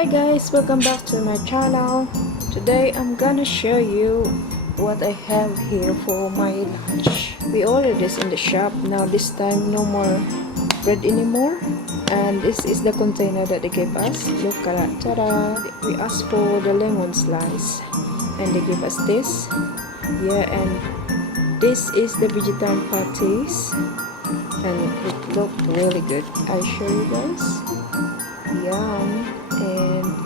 Hi guys, welcome back to my channel. Today I'm gonna show you what I have here for my lunch. We ordered this in the shop. Now this time no more bread anymore, and this is the container that they gave us. Look at that, ta-da! We asked for the lemon slice and they gave us this. Yeah, and this is the vegetarian patties, and it looked really good. I show you guys. Yum. And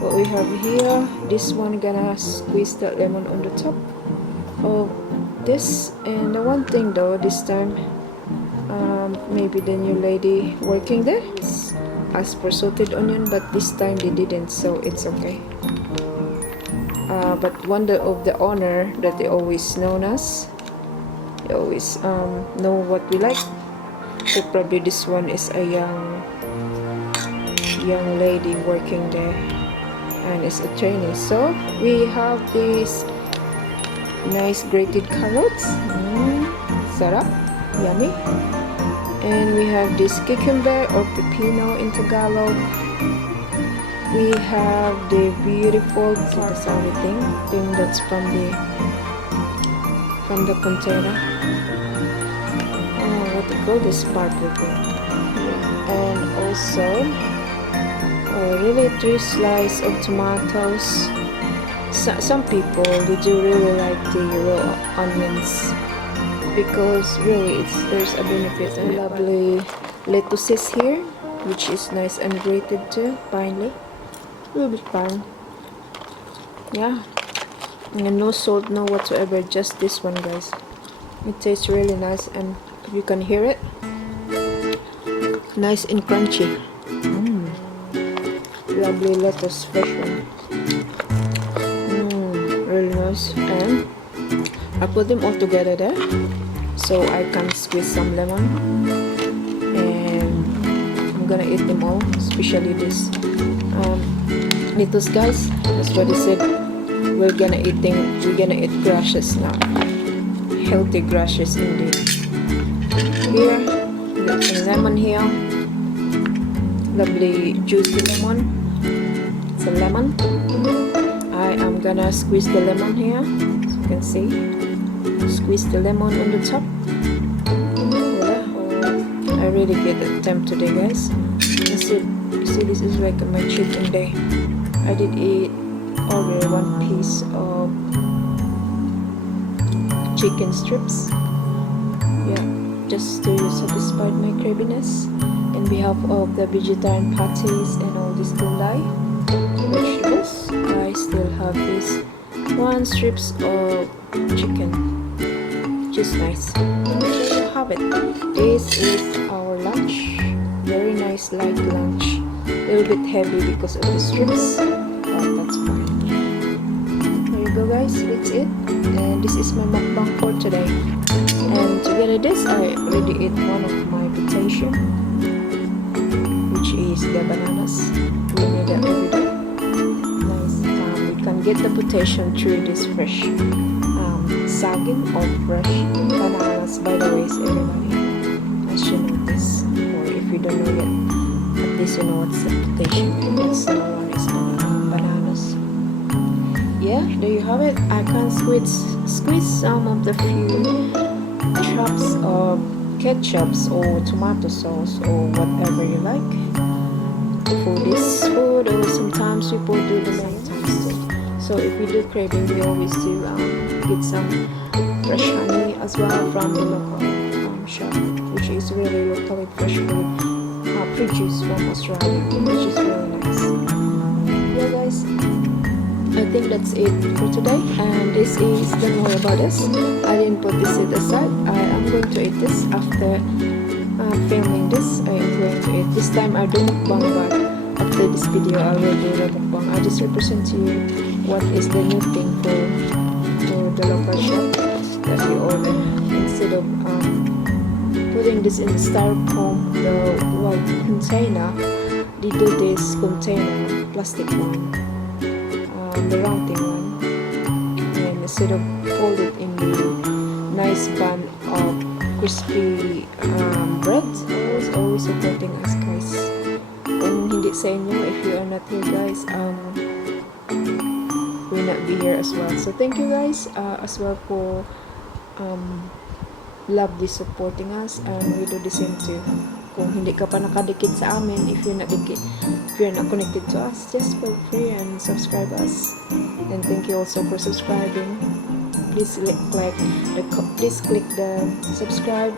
what we have here, this one gonna squeeze the lemon on the top of this. And the one thing though, this time maybe the new lady working there asked for salted onion, but this time they didn't, so it's okay. But one of the owner that they always known us, they always know what we like, so probably this one is a young lady working there and is a trainee. So we have these nice grated carrots, sarap, yummy. And we have this cucumber or pepino in Tagalog. We have the beautiful sari thing that's from the container. Oh, what do you call this part of it? And also really 3 slices of tomatoes. Some people, they do really like the raw onions because really there's a benefit. And lovely lettuces here, which is nice and grated too, finely, a little bit fine. Yeah, and no salt, no whatsoever, just this one, guys. It tastes really nice, and you can hear it, nice and crunchy. Lovely lettuce, fresh one. Really nice. And I put them all together there so I can squeeze some lemon, and I'm gonna eat them all, especially this lettuce, guys. That's what they said. We're gonna eat grasses now, healthy grasses indeed. Here we got some lemon here, lovely juicy lemon. It's a lemon. I am gonna squeeze the lemon here, as you can see. Squeeze the lemon on the top. Voila. I really get the temp today, guys. You see, this is like my chicken day. I did eat already 1 piece of chicken strips. Yeah, just to satisfy my craviness. In behalf of the vegetarian patties and all this gulay vegetables, I still have this 1 strips of chicken, just nice. There you have it. This is our lunch. Very nice light lunch, a little bit heavy because of the strips, but that's fine. There you go, guys, that's it. And this is my mukbang for today. And together this, I already ate one of my potato, which is the bananas. We need that every day. Nice. We can get the potassium through this fresh sagging of fresh bananas. By the way, everybody, I should know this, or if you don't know yet, at least you know what's the potassium. That's the one is bananas. Yeah, there you have it. I can squeeze some of the few drops of ketchups or tomato sauce or whatever you like for this food, or sometimes people do the same times. So if we do craving, we always do get some fresh honey as well from the local shop, which is really locally fresh food produced from Australia, which is really nice. Yeah, guys, I think that's it for today, and this is, don't worry about this, I didn't put this aside. I am going to eat this after filming this. I am going to eat this time. I do mukbang, but after this video I will do the mukbang. I just represent to you what is the new thing for the local shop that we order. Instead of putting this in the styrofoam, the white container, they do this container, plastic one, the rounding one, and instead of fold it in the nice bun of crispy bread. Always supporting us, guys. Kung hindi sa inyo, if you are not here guys, will not be here as well. So thank you guys as well for love this supporting us, and we do the same too. Kung hindi ka pa nakadikit sa amin, if you're not connected to us, just feel free and subscribe us. And thank you also for subscribing. Please click the subscribe,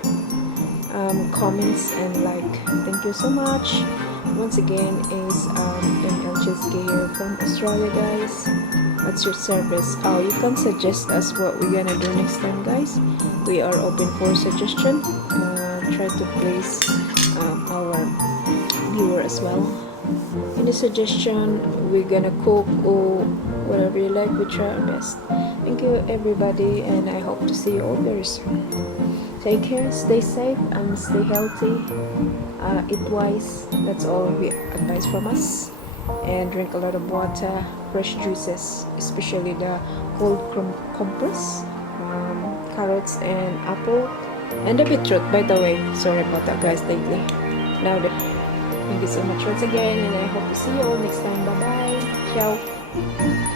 comments and like. Thank you so much. Once again is ML Chelskie here from Australia guys. What's your service? You can suggest us what we're gonna do next time guys. We are open for suggestion. Try to please our viewer as well. Any suggestion, we're gonna cook or whatever you like, we try our best. Thank you everybody, and I hope to see you all very soon. Take care, stay safe and stay healthy. Eat wise, that's all we advise from us. And drink a lot of water, fresh juices, especially the cold compress, carrots and apple, and the beetroot, by the way. Sorry about that guys lately. Thank you so much once again, and I hope to see you all next time. Bye bye. Ciao.